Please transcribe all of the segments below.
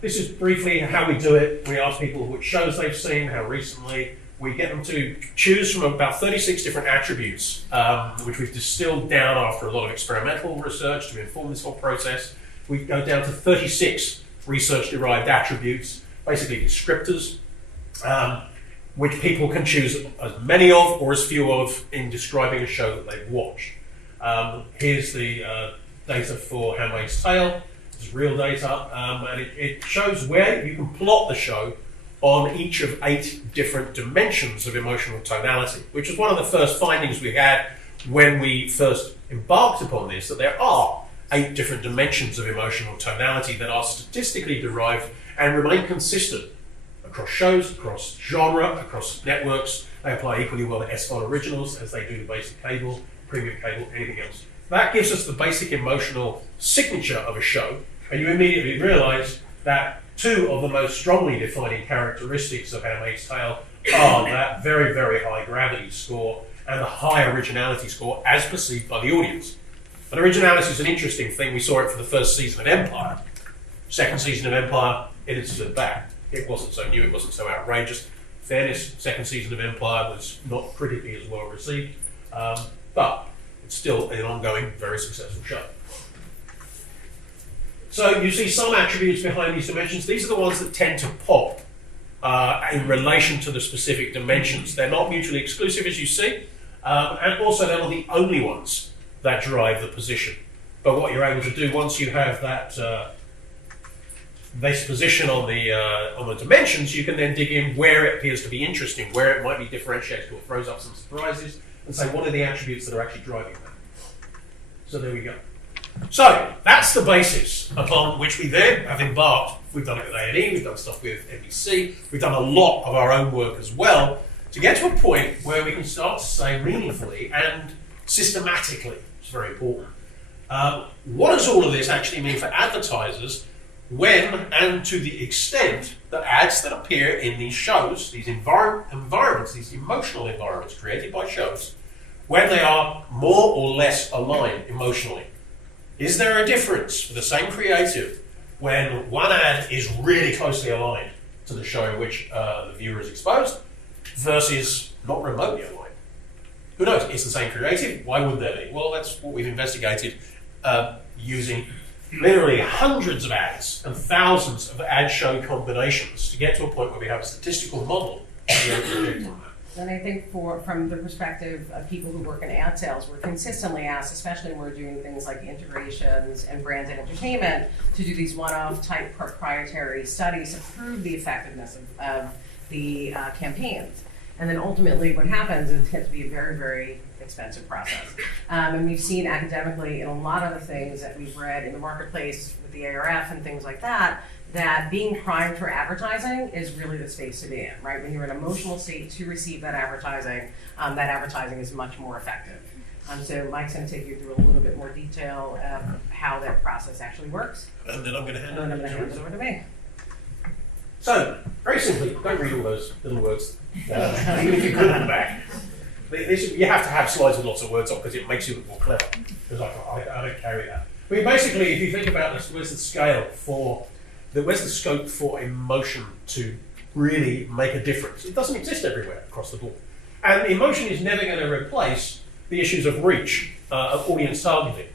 This is briefly how we do it. We ask people which shows they've seen, how recently. We get them to choose from about 36 different attributes, which we've distilled down after a lot of experimental research to inform this whole process. We go down to 36 research-derived attributes, basically descriptors, which people can choose as many of or as few of in describing a show that they've watched. Here's the data for Handmaid's Tale. This is real data, and it shows where you can plot the show on each of 8 different dimensions of emotional tonality, which was one of the first findings we had when we first embarked upon this, that there are 8 different dimensions of emotional tonality that are statistically derived and remain consistent across shows, across genre, across networks. They apply equally well to SVOD originals as they do to basic cable, premium cable, anything else. That gives us the basic emotional signature of a show, and you immediately realise that 2 of the most strongly defining characteristics of Handmaid's Tale are that very, very high gravity score and the high originality score as perceived by the audience. And originality is an interesting thing. We saw it for the first season of Empire. Second season of Empire, editors are back. It wasn't so new, it wasn't so outrageous. Fairness, second season of Empire was not critically as well received, but it's still an ongoing, very successful show. So you see some attributes behind these dimensions. These are the ones that tend to pop in relation to the specific dimensions. They're not mutually exclusive, as you see, and also they're not the only ones that drive the position. But what you're able to do once you have that this position on the dimensions, you can then dig in where it appears to be interesting, where it might be differentiated or throws up some surprises, and say what are the attributes that are actually driving that. So there we go. So that's the basis upon which we then have embarked. We've done it with A&E, we've done stuff with NBC, we've done a lot of our own work as well to get to a point where we can start to say meaningfully and systematically, it's very important, what does all of this actually mean for advertisers when and to the extent that ads that appear in these shows, these environments, these emotional environments created by shows, when they are more or less aligned emotionally. Is there a difference for the same creative when one ad is really closely aligned to the show in which the viewer is exposed versus not remotely aligned? Who knows? It's the same creative. Why would there be? Well, that's what we've investigated using literally hundreds of ads and thousands of ad show combinations to get to a point where we have a statistical model to be able to predict on that. And I think from the perspective of people who work in ad sales, we're consistently asked, especially when we're doing things like integrations and brands and entertainment, to do these one-off type proprietary studies to prove the effectiveness of the campaigns. And then ultimately what happens is it tends to be a very, very expensive process. And we've seen academically in a lot of the things that we've read in the marketplace with the ARF and things like that, that being primed for advertising is really the space to be in, right? When you're in an emotional state to receive that advertising is much more effective. So Mike's going to take you through a little bit more detail of how that process actually works. And then I'm going to hand it over to me. So, very simply, don't read all those little words, even if you put them back. You have to have slides with lots of words on because it makes you look more clever. Because I don't carry that. I mean, basically, if you think about this, where's the scope for emotion to really make a difference? It doesn't exist everywhere across the board. And emotion is never going to replace the issues of reach, of audience targeting.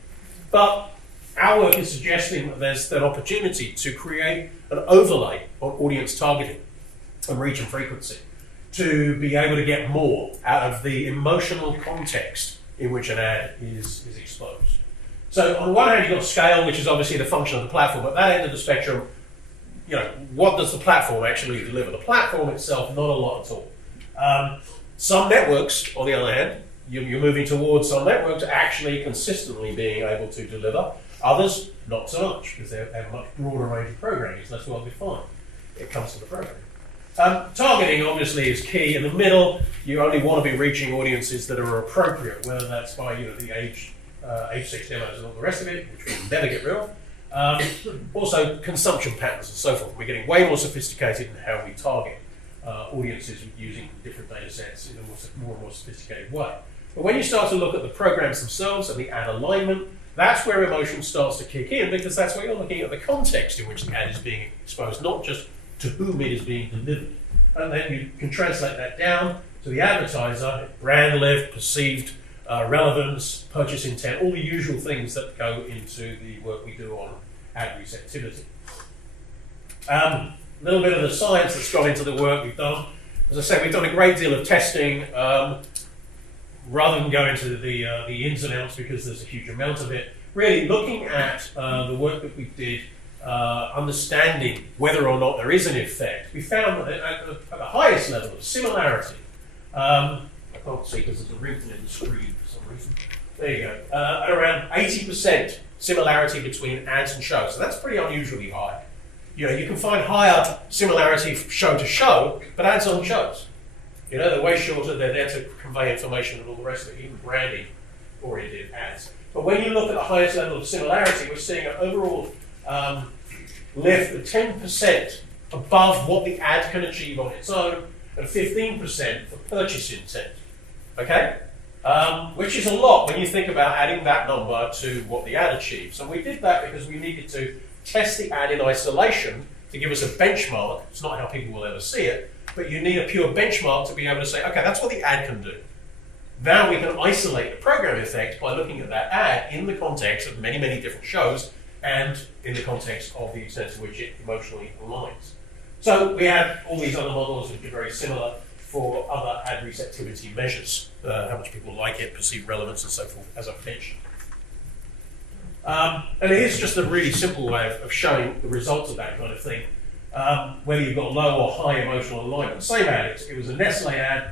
But our work is suggesting that there's an opportunity to create an overlay on audience targeting and reach and frequency to be able to get more out of the emotional context in which an ad is exposed. So on the one hand, you've got scale, which is obviously the function of the platform. At that end of the spectrum, what does the platform actually deliver? The platform itself, not a lot at all. Some networks, on the other hand, you're moving towards some networks actually consistently being able to deliver. Others, not so much, because they have a much broader range of programming. It's less well defined. It comes to the programming. Targeting, obviously, is key. In the middle, you only want to be reaching audiences that are appropriate, whether that's by the age 6 demos and all the rest of it, which we'll never get rid of. Also, consumption patterns and so forth. We're getting way more sophisticated in how we target audiences using different data sets in a more and more sophisticated way. But when you start to look at the programs themselves and the ad alignment, That's where emotion starts to kick in, because that's where you're looking at the context in which the ad is being exposed, not just to whom it is being delivered. And then you can translate that down to the advertiser: brand lift, perceived relevance, purchase intent, all the usual things that go into the work we do on ad receptivity. A little bit of the science that's gone into the work we've done. As I said, we've done a great deal of testing. Rather than go into the ins and outs, because there's a huge amount of it, really looking at the work that we did, understanding whether or not there is an effect, we found that at the highest level of similarity, I can't see because there's a wrinkle in the screen for some reason. There you go. At around 80% similarity between ads and shows. So that's pretty unusually high. You know, you can find higher similarity show to show, but ads on shows. You know, they're way shorter, they're there to convey information and all the rest of it, even branding oriented ads. But when you look at the highest level of similarity, we're seeing an overall lift of 10% above what the ad can achieve on its own, and 15% for purchase intent. Okay? Which is a lot when you think about adding that number to what the ad achieves. And we did that because we needed to test the ad in isolation to give us a benchmark. It's not how people will ever see it, but you need a pure benchmark to be able to say, okay, that's what the ad can do. Now we can isolate the program effect by looking at that ad in the context of many, many different shows and in the context of the extent to which it emotionally aligns. So we had all these other models which are very similar for other ad receptivity measures, how much people like it, perceived relevance and so forth, as I've mentioned. And it is just a really simple way of showing the results of that kind of thing. Whether you've got low or high emotional alignment. Same ad, it was a Nestle ad,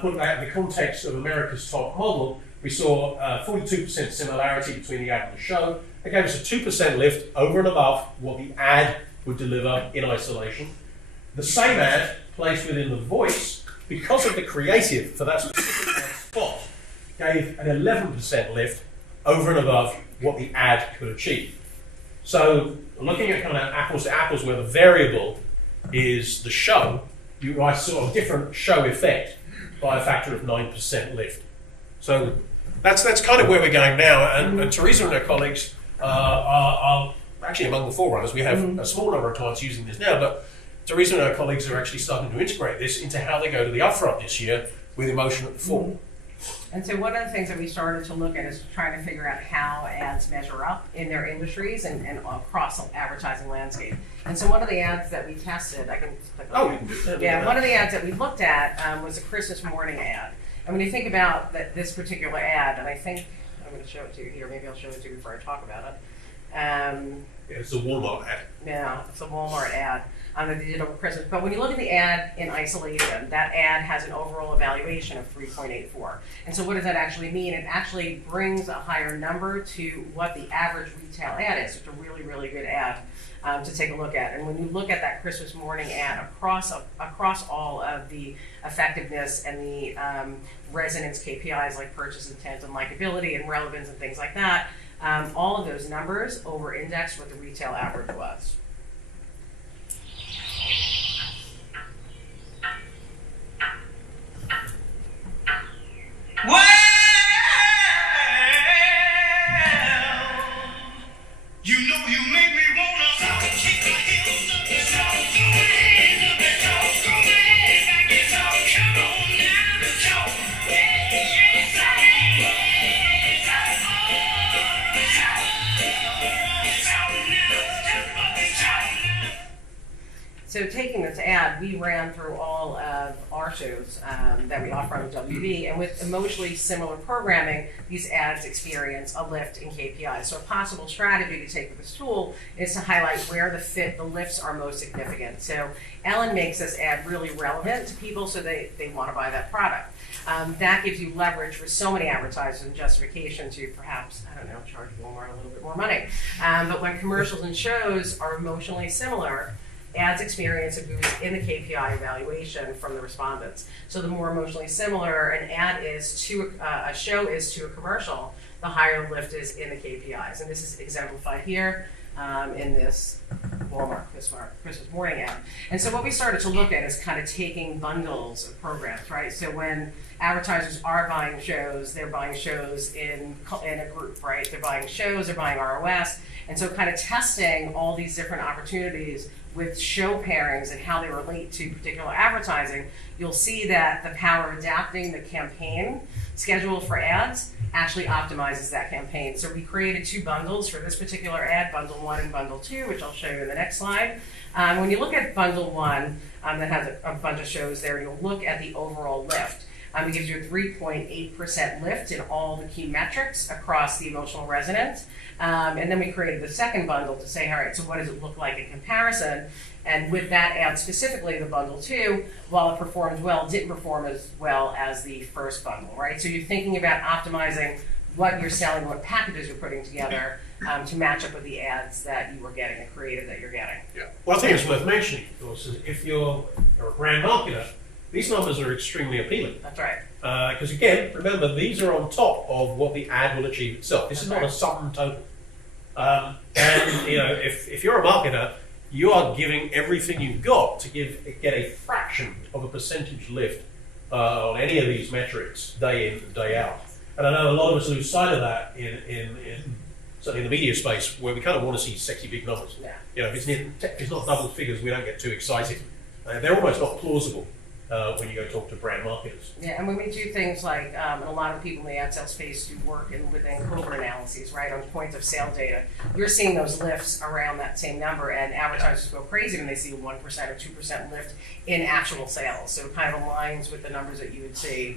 put that in the context of America's Top Model. We saw 42% similarity between the ad and the show. It gave us a 2% lift over and above what the ad would deliver in isolation. The same ad placed within the voice, because of the creative for that specific spot, gave an 11% lift over and above what the ad could achieve. So looking at kind of apples to apples, where the variable is the show, I saw a different show effect by a factor of 9% lift. So that's kind of where we're going now. And Teresa and her colleagues are actually among the forerunners. We have a small number of clients using this now, but Teresa and her colleagues are actually starting to integrate this into how they go to the upfront this year with emotion at the fore. And so one of the things that we started to look at is trying to figure out how ads measure up in their industries and across the advertising landscape. And so one of the ads that we tested, I can click on you can do that. Yeah, one of the ads that we looked at was a Christmas morning ad. And when you think about this particular ad, and I think, I'm going to show it to you here, maybe I'll show it to you before I talk about it. It's a Walmart ad. Yeah, it's a Walmart ad that they did over Christmas. But when you look at the ad in isolation, that ad has an overall evaluation of 3.84. And so what does that actually mean? It actually brings a higher number to what the average retail ad is. It's a really, really good ad to take a look at. And when you look at that Christmas morning ad across all of the effectiveness and the resonance KPIs like purchase intent and likability and relevance and things like that, all of those numbers over-index what the retail average was. Well, you know you make me wanna kick my heels up and shout, throw my hands up and shout, throw my hands back and shout, come on now, shout, yes, So taking this ad, we ran through all of our shows that we offer on WB, and with emotionally similar programming, these ads experience a lift in KPIs. So a possible strategy to take with this tool is to highlight where the lifts are most significant. So Ellen makes this ad really relevant to people so they want to buy that product. That gives you leverage for so many advertisers and justification to perhaps, I don't know, charge Walmart a little bit more money. But when commercials and shows are emotionally similar, ads experience a boost in the KPI evaluation from the respondents. So the more emotionally similar an ad is to a show is to a commercial, the higher lift is in the KPIs. And this is exemplified here in this Walmart Christmas morning ad. And so what we started to look at is kind of taking bundles of programs, right? So when advertisers are buying shows, they're buying shows in a group, right? They're buying shows, they're buying ROS, and so kind of testing all these different opportunities with show pairings and how they relate to particular advertising. You'll see that the power of adapting the campaign schedule for ads actually optimizes that campaign. So we created 2 bundles for this particular ad, bundle 1 and bundle 2, which I'll show you in the next slide. When you look at bundle 1, that has a bunch of shows there, you'll look at the overall lift. It gives you a 3.8% lift in all the key metrics across the emotional resonance. And then we created the second bundle to say, all right, so what does it look like in comparison? And with that ad specifically, the bundle 2, while it performed well, didn't perform as well as the first bundle, right? So you're thinking about optimizing what you're selling, what packages you're putting together to match up with the ads that you were getting, the creative that you're getting. Yeah. Well, I think it's worth mentioning, of course, is if you're a brand marketer, these numbers are extremely appealing. That's right. Because again, remember, these are on top of what the ad will achieve itself. This is not a sum total. And if you're a marketer, you are giving everything you've got to get a fraction of a percentage lift on any of these metrics day in and day out. And I know a lot of us lose sight of that in certainly in the media space, where we kind of want to see sexy big numbers. Yeah. If it's not double figures, we don't get too excited. They're almost not plausible when you go talk to brand marketers. Yeah, and when we do things like, and a lot of people in the ad sales space do work within cohort analyses, right, on point of sale data, you're seeing those lifts around that same number, and advertisers go crazy when they see a 1% or 2% lift in actual sales. So it kind of aligns with the numbers that you would see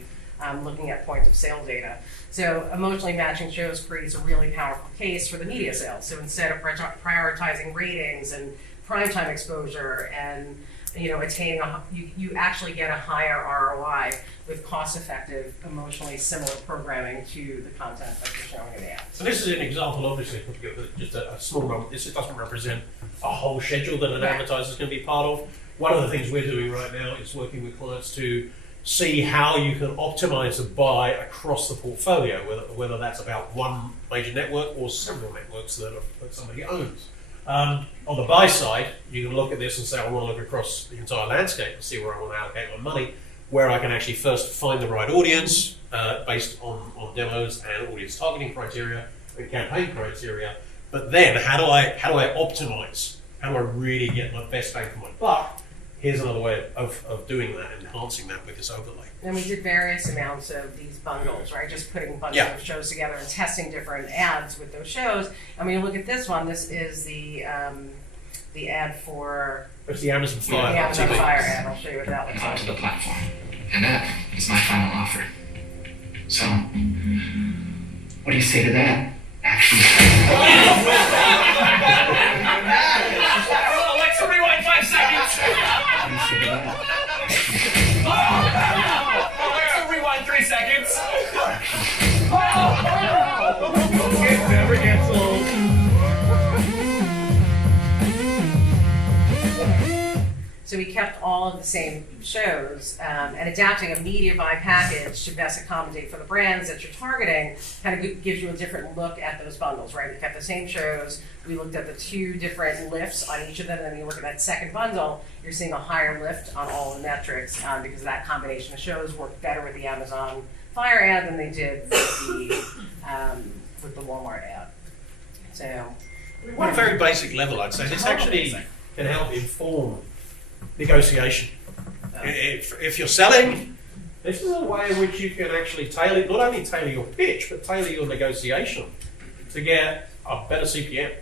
looking at point of sale data. So emotionally matching shows creates a really powerful case for the media sales. So instead of prioritizing ratings and primetime exposure and attaining you actually get a higher ROI with cost-effective, emotionally similar programming to the content that you're showing in the ad. So this is an example, obviously, put together just a small number. This doesn't represent a whole schedule that an advertiser is going to be part of. One of the things we're doing right now is working with clients to see how you can optimize a buy across the portfolio, whether that's about one major network or several networks that somebody owns. On the buy side, you can look at this and say, I want to look across the entire landscape and see where I want to allocate my money, where I can actually first find the right audience based on demos and audience targeting criteria and campaign criteria. But then, how do I optimize? How do I really get my best bang for my buck? Here's another way of doing that and enhancing that with this overlay. And we did various amounts of these bundles, right? Just putting bundles of shows together and testing different ads with those shows. And when you look at this one, this is the ad for It's the Amazon Fire. the Amazon Fire ad. I'll show you what that looks onto like. the platform. And that is my final offer. So, what do you say to that? Action. Alexa, rewind 5 seconds. What do you say to that? Alexa, rewind 3 seconds. It never gets old. So we kept all of the same shows and adapting a media buy package to best accommodate for the brands that you're targeting kind of gives you a different look at those bundles, right? We kept the same shows. We looked at the 2 different lifts on each of them, and then you look at that second bundle, you're seeing a higher lift on all the metrics because that combination of shows worked better with the Amazon Fire ad than they did with the Walmart ad. So, On a very basic level, I'd say this actually can help inform negotiation. If you're selling, this is a way in which you can actually not only tailor your pitch, but tailor your negotiation to get a better CPM.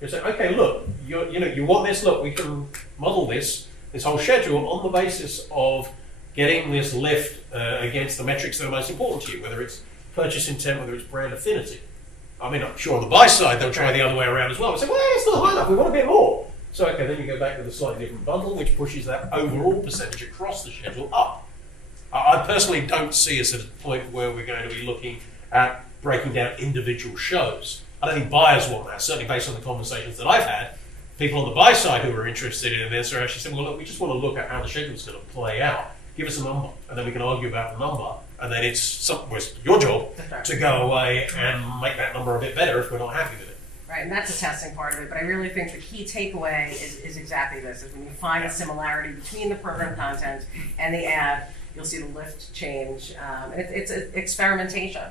You say, okay, look, you want this. Look, we can model this whole schedule on the basis of getting this lift against the metrics that are most important to you, whether it's purchase intent, whether it's brand affinity. I mean, I'm sure on the buy side they'll try the other way around as well. They say, well, it's not high enough. We want a bit more. So, okay, then you go back with a slightly different bundle, which pushes that overall percentage across the schedule up. I personally don't see us at a point where we're going to be looking at breaking down individual shows. I don't think buyers want that, certainly based on the conversations that I've had. People on the buy side who are interested in this are actually saying, well, look, we just want to look at how the schedule's going to play out. Give us a number, and then we can argue about the number. And then it's your job to go away and make that number a bit better if we're not happy with it. right? And that's a testing part of it, but I really think the key takeaway is exactly this, is when you find a similarity between the program content and the ad, you'll see the lift change. And it's experimentation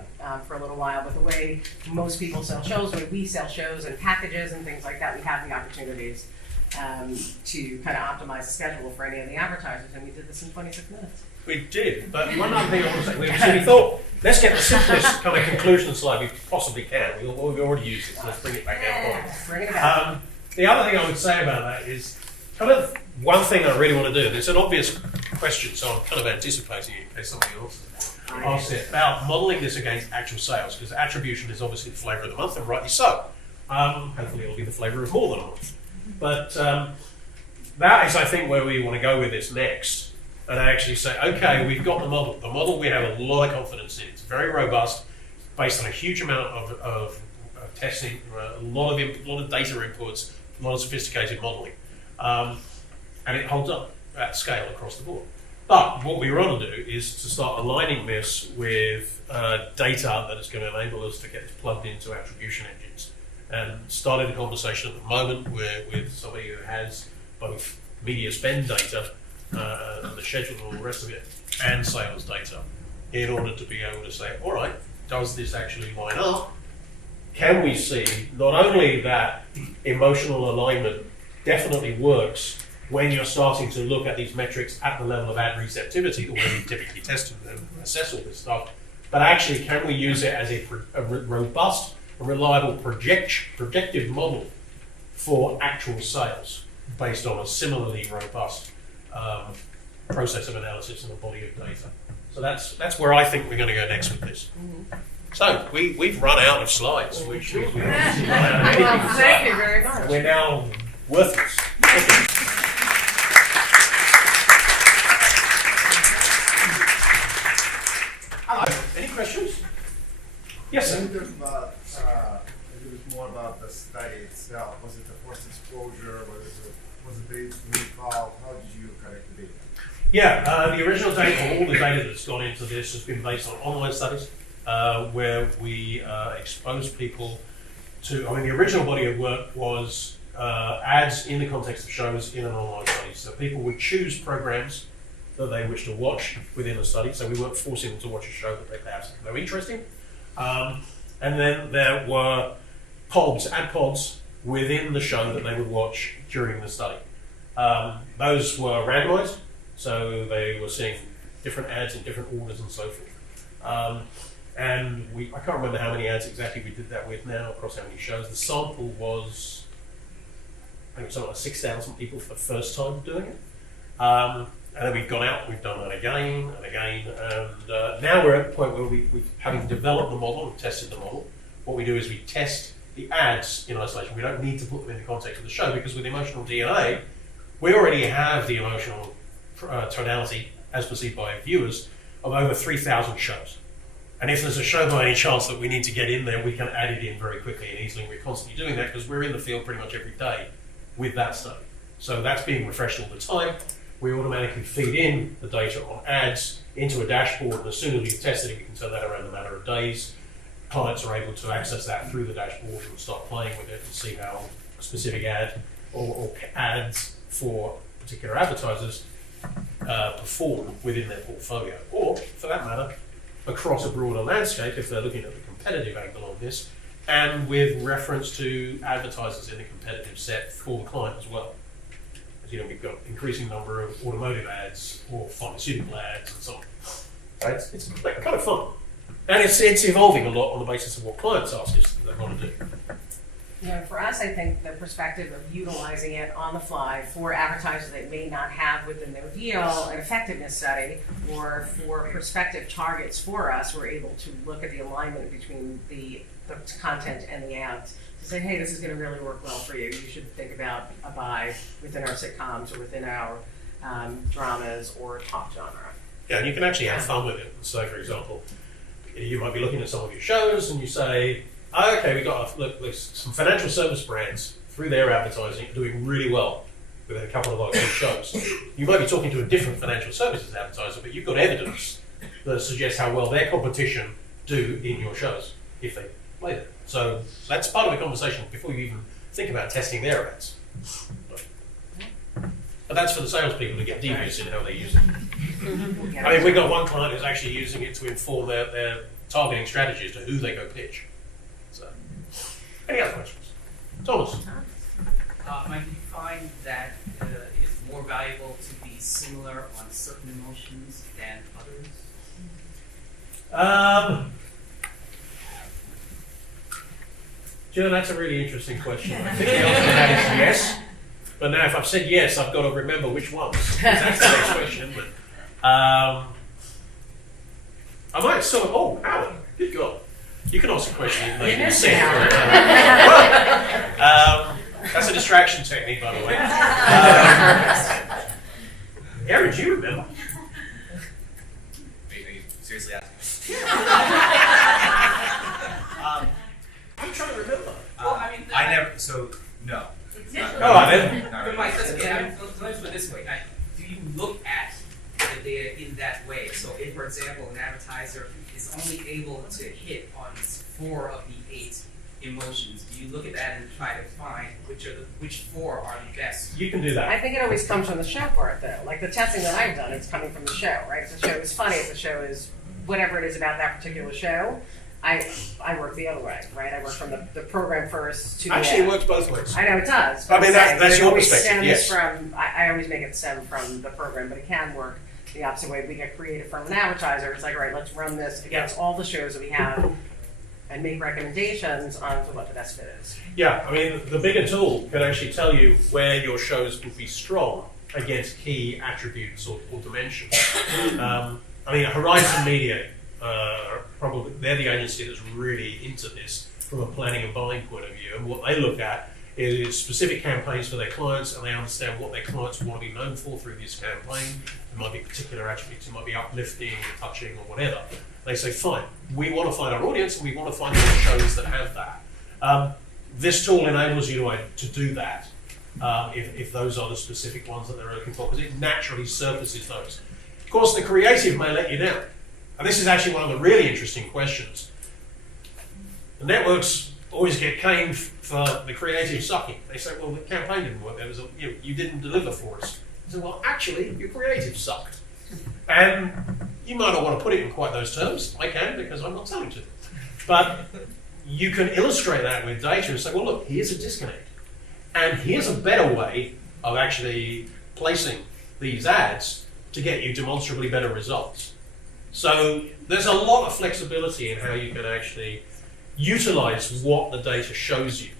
for a little while, but the way most people sell shows, the way we sell shows and packages and things like that, we have the opportunities to kind of optimize the schedule for any of the advertisers, and we did this in 26 minutes. We did, but one other thing I want to say, we thought, let's get the simplest kind of conclusion slide we possibly can. We've already used it, so let's bring it back out. Bring it back. The other thing I would say about that is kind of one thing I really want to do, and it's an obvious question, so I'm kind of anticipating it in case somebody else asks it, about modelling this against actual sales, because attribution is obviously the flavour of the month, and rightly so. Hopefully it'll be the flavour of more than a month. But that is, I think, where we want to go with this next. And actually say, okay, we've got the model. The model we have a lot of confidence in. It's very robust, based on a huge amount of testing, a lot of data inputs, a lot of sophisticated modelling. And it holds up at scale across the board. But what we want to do is to start aligning this with data that is going to enable us to get this plugged into attribution engines. And started a conversation at the moment with somebody who has both media spend data, and the schedule and all the rest of it, and sales data, in order to be able to say, all right, does this actually line up? Can we see not only that emotional alignment definitely works when you're starting to look at these metrics at the level of ad receptivity, the way we typically test and assess all this stuff, but actually can we use it as a robust, reliable projective model for actual sales based on a similarly robust process of analysis and a body of data. So that's where I think we're going to go next with this. So we've run out of slides, which we obviously run out of anything to say. Thank you very much. We're now worthless. Hello. Any questions? Yes, sir. Can you talk about a little bit more about the study itself? Was it a forced exposure? Was it based on recall? How did you collect the data? Yeah, the original data, all the data that's gone into this has been based on online studies, where we exposed people to, the original body of work was ads in the context of shows in an online study. So people would choose programs that they wish to watch within the study, so we weren't forcing them to watch a show that they perhaps found interesting. And then there were ad pods within the show that they would watch during the study. Those were randomized, so they were seeing different ads in different orders and so forth. And I can't remember how many ads exactly we did that with now, across how many shows. The sample was, I think it was something like 6,000 people for the first time doing it. And then we've gone out, we've done that again and again, and now we're at the point where we've having developed the model and tested the model, what we do is we test the ads in isolation. We don't need to put them in the context of the show, because with emotional DNA, we already have the emotional tonality as perceived by viewers of over 3,000 shows. And if there's a show by any chance that we need to get in there, we can add it in very quickly and easily. We're constantly doing that because we're in the field pretty much every day with that study. So that's being refreshed all the time. We automatically feed in the data on ads into a dashboard, and as soon as we've tested it, we can turn that around in a matter of days. Clients are able to access that through the dashboard and start playing with it and see how a specific ad or ads for particular advertisers perform within their portfolio, or for that matter, across a broader landscape if they're looking at the competitive angle on this, and with reference to advertisers in the competitive set for the client as well. As you know, we've got increasing number of automotive ads or pharmaceutical ads and so on. Right? It's kind of fun. And it's evolving a lot on the basis of what clients ask us that they want to do. For us, I think the perspective of utilizing it on the fly for advertisers that may not have within their deal an effectiveness study, or for prospective targets for us, we're able to look at the alignment between the content and the ads to say, hey, this is going to really work well for you. You should think about a buy within our sitcoms or within our dramas or top genre. Yeah, and you can actually have fun with it. So, for example, you might be looking at some of your shows and you say, okay, we got some financial service brands through their advertising are doing really well with a couple of our key shows. You might be talking to a different financial services advertiser, but you've got evidence that suggests how well their competition do in your shows if they play them. So that's part of the conversation before you even think about testing their ads. But that's for the salespeople to get devious in how they use it. I mean, we've got one client who's actually using it to inform their targeting strategies to who they go pitch. So, any other questions? Thomas? Might you find that it is more valuable to be similar on certain emotions than others? Joe, that's a really interesting question. I think the answer to that is yes. But now if I've said yes, I've got to remember which ones. That's the next question, isn't it? I might sort of, oh, Alan, good God. You can ask a question even though you didn't say it. That's a distraction technique, by the way. Aaron, do you remember? Are you seriously asking? I'm trying to remember. Well, I mean, I never, so, no. Oh, I didn't. Not But really. Mike, let's put it this way. Do you look at the data in that way? So if, for example, an advertiser is only able to hit on 4 of the 8 emotions, do you look at that and try to find which 4 are the best? You can do that. I think it always comes from the show part, though. Like the testing that I've done, it's coming from the show, right? If the show is funny, if the show is whatever it is about that particular show, I work the other way, right? I work from the program first to the Actually, it ad. works both ways. I know it does. I mean, that's but it your always perspective, stems yes. From, I always make it stem from the program, but it can work the opposite way. We get creative from an advertiser. It's like, all right, let's run this against all the shows that we have and make recommendations on to what the best fit is. Yeah, I mean, the bigger tool can actually tell you where your shows will be strong against key attributes or dimensions. I mean, Horizon Media, probably they're the agency that's really into this from a planning and buying point of view. And what they look at is specific campaigns for their clients, and they understand what their clients want to be known for through this campaign. It might be particular attributes, it might be uplifting, touching, or whatever. They say, fine, we want to find our audience, and we want to find more shows that have that. This tool enables you to do that if those are the specific ones that they're looking for, because it naturally surfaces those. Of course, the creative may let you down. And this is actually one of the really interesting questions. The networks always get caned for the creative sucking. They say, well, the campaign didn't work. You didn't deliver for us. I said, well, actually, your creative sucked. And you might not want to put it in quite those terms. I can, because I'm not telling you to. But you can illustrate that with data and say, well, look, here's a disconnect. And here's a better way of actually placing these ads to get you demonstrably better results. So there's a lot of flexibility in how you can actually utilize what the data shows you.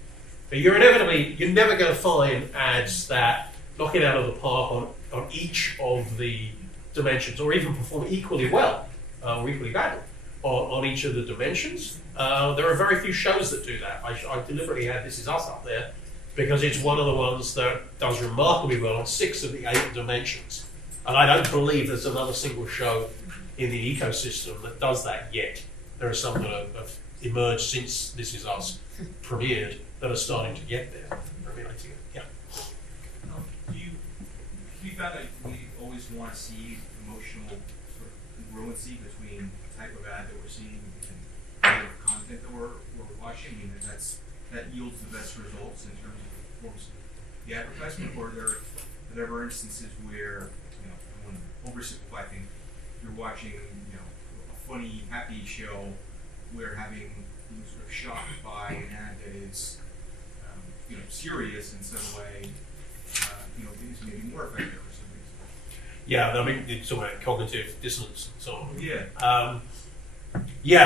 But you're never going to find ads that knock it out of the park on each of the dimensions, or even perform equally well or equally badly on each of the dimensions. There are very few shows that do that. I deliberately had This Is Us up there because it's one of the ones that does remarkably well on 6 of the 8 dimensions. And I don't believe there's another single show in the ecosystem that does that yet. There are some that have emerged since This Is Us premiered that are starting to get there. Yeah. Have you found that we always want to see emotional sort of congruency between the type of ad that we're seeing and the type of content that we're watching? I mean, that yields the best results in terms of the performance of the advertisement, or are there ever instances where, I want to oversimplify things, you're watching, a funny, happy show where having sort of shocked by an ad that is, serious in some way, is maybe more effective for some reason. Yeah, I mean, it's talking about cognitive dissonance and so on. Yeah.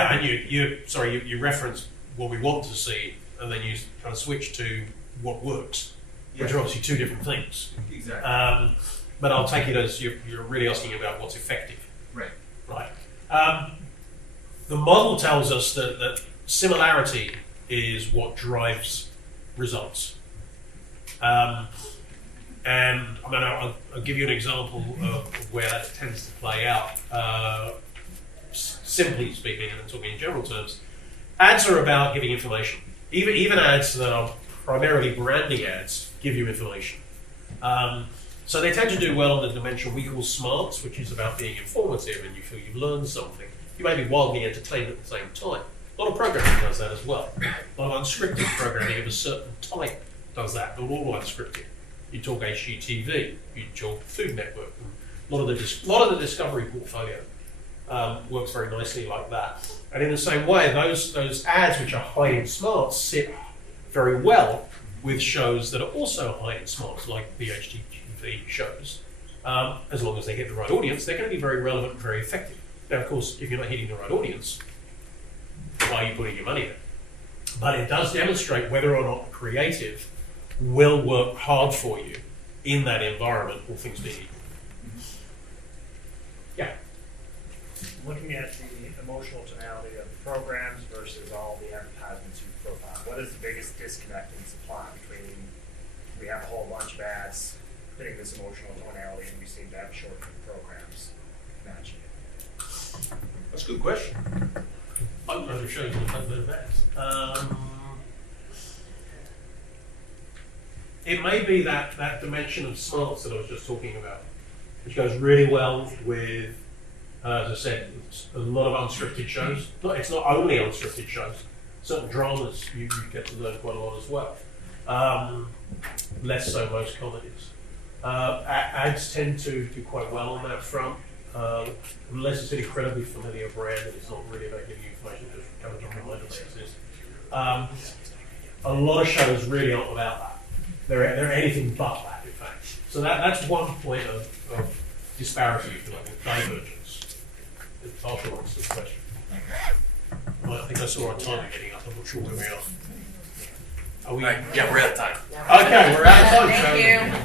And you reference what we want to see, and then you kind of switch to what works, which are obviously 2 different things. Exactly. But I'll take it as you're really asking about what's effective. Right. The model tells us that similarity is what drives results. And I'll give you an example of where that tends to play out. Simply speaking, and I'm talking in general terms, ads are about giving information. Even ads that are primarily branding ads give you information. So they tend to do well on the dimension we call smarts, which is about being informative and you feel you've learned something. You may be wildly entertained at the same time. A lot of programming does that as well. A lot of unscripted programming of a certain type does that, not all unscripted. You talk HGTV, you talk Food Network. A lot of the Discovery portfolio works very nicely like that. And in the same way, those ads which are high in smarts sit very well with shows that are also high in smarts, like the HGTV shows. As long as they hit the right audience, they're going to be very relevant and very effective. Now, of course, if you're not hitting the right audience, why are you putting your money there? But it does demonstrate whether or not creative will work hard for you in that environment, all things being equal. Yeah. Looking at the emotional tonality of the programs versus all the advertisements you profile, what is the biggest disconnect in supply between we have a whole bunch of ads hitting this emotional tonality and we seem to have short-term programs matching it? That's a good question. I don't know the shows that have those ads. It may be that dimension of smarts that I was just talking about, which goes really well with, as I said, a lot of unscripted shows. It's not only unscripted shows. Certain dramas you get to learn quite a lot as well. Less so most comedies. Ads tend to do quite well on that front. Unless it's an incredibly familiar brand and it's not really about giving you information, just coming to remind us this. A lot of shows really aren't about that. They're anything but that, in fact. So that's one point of disparity, if you like, divergence. It's also answers the question. Well, I think I saw our time getting up. I'm not sure where we are. Are we? Yeah, we're out of time. Okay, we're out of time. Thank you.